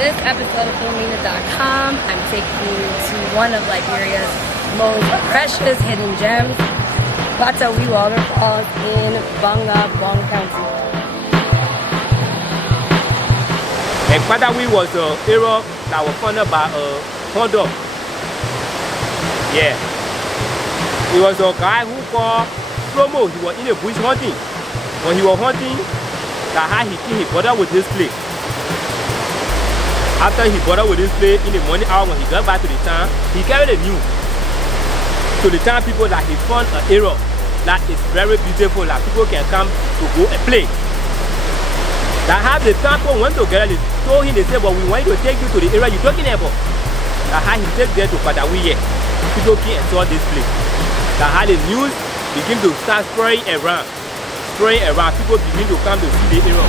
this episode of Philomena.com, I'm taking you to one of Liberia's most precious hidden gems, Kpatawee Waterfalls in Bong County. And Kpatawee was an area that was founded by a hunter. Yeah. It was a guy who called Promo. He was in the bush hunting. When he was hunting, that how he killed his brother with this place. After he brought with this place in the morning hour, when he got back to the town, he carried the news to the town people that he found an area that is very beautiful, that people can come to go and play. That how the town people went together, they told him, they said, well, we want to take you to the area you're talking about. That how he take them to Kpatawee. People came and saw this place. That how the news begin to start spreading around. People begin to come to see the area.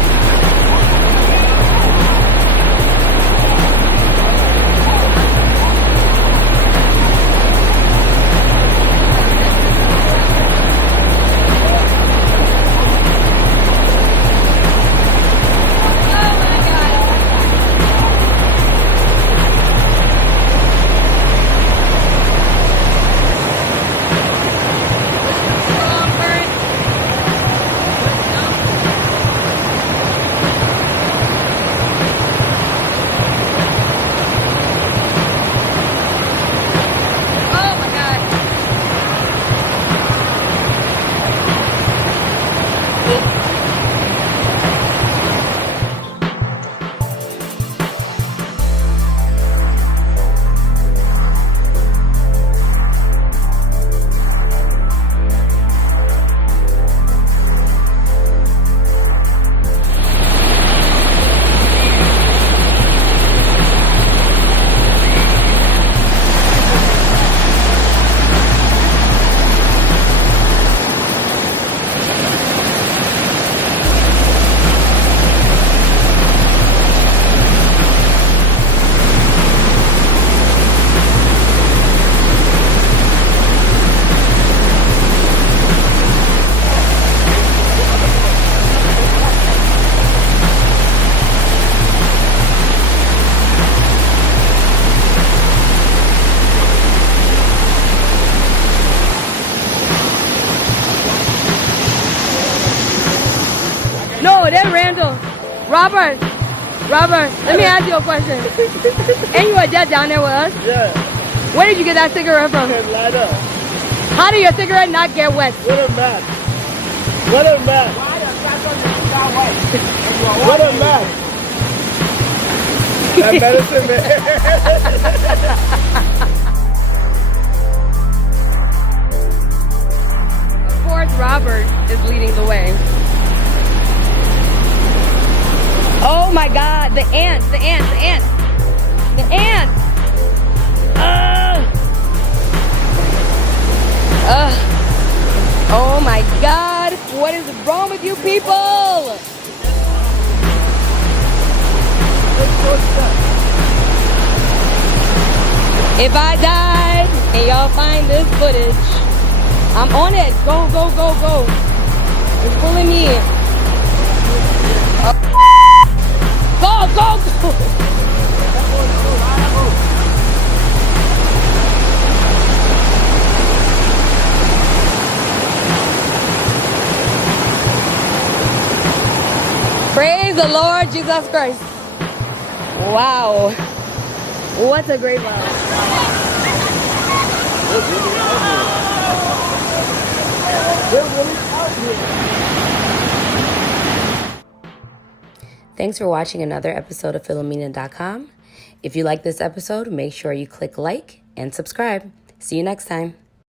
No, they're Randall. Robert, let me ask you a question. And you were just down there with us? Yeah. Where did you get that cigarette from? Ladder. How did your cigarette not get wet? What a man. What a man. What a man. That medicine man. Of course, Robert is leading the way. Oh my God, the ants. Oh my God, what is wrong with you people? If I die and y'all find this footage, I'm on it. Go. It's pulling me in. Go! Praise the Lord Jesus Christ. Wow. What a great wow. Thanks for watching another episode of Philomena.com. If you like this episode, make sure you click like and subscribe. See you next time.